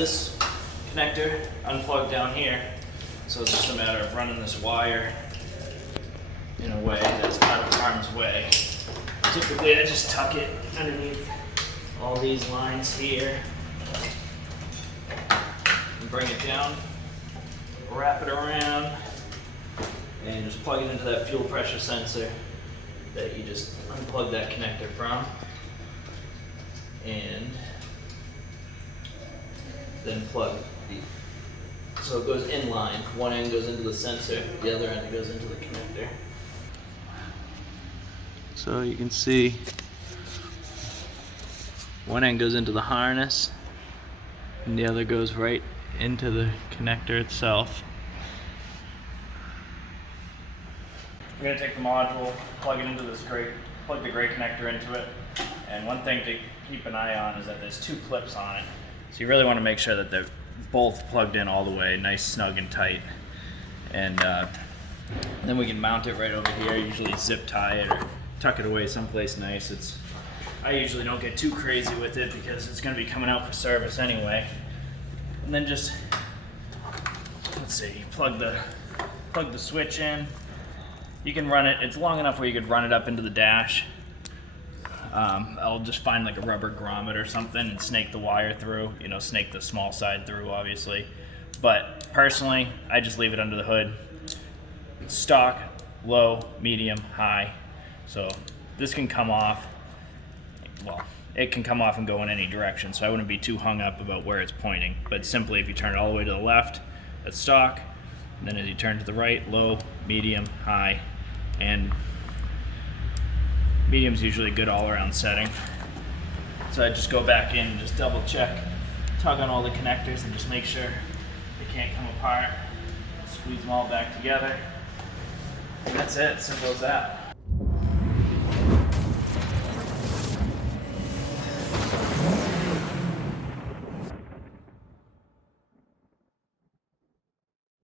this connector unplugged down here, so it's just a matter of running this wire in a way that's out of harm's way. Typically I just tuck it underneath all these lines here and bring it down, wrap it around, and just plug it into that fuel pressure sensor that you just unplug that connector from, and then plug so it goes in line. One end goes into the sensor, the other end goes into the connector. So you can see one end goes into the harness and the other goes right into the connector itself. We're going to take the module, plug it into this plug the gray connector into it, and one thing to keep an eye on is that there's two clips on it. So you really want to make sure that they're both plugged in all the way, nice, snug, and tight. And then we can mount it right over here, usually zip tie it or tuck it away someplace nice. I usually don't get too crazy with it because it's going to be coming out for service anyway. And then just, let's see, plug the switch in. You can run it, it's long enough where you could run it up into the dash. I'll just find like a rubber grommet or something and snake the wire through, snake the small side through obviously. But personally, I just leave it under the hood. Stock, low, medium, high. So this can come off, well, it can come off and go in any direction, so I wouldn't be too hung up about where it's pointing. But simply if you turn it all the way to the left, that's stock. And then as you turn to the right, low, medium, high, and medium's usually a good all-around setting. So I just go back in and just double check, tug on all the connectors and just make sure they can't come apart. Squeeze them all back together. And that's it, simple as that.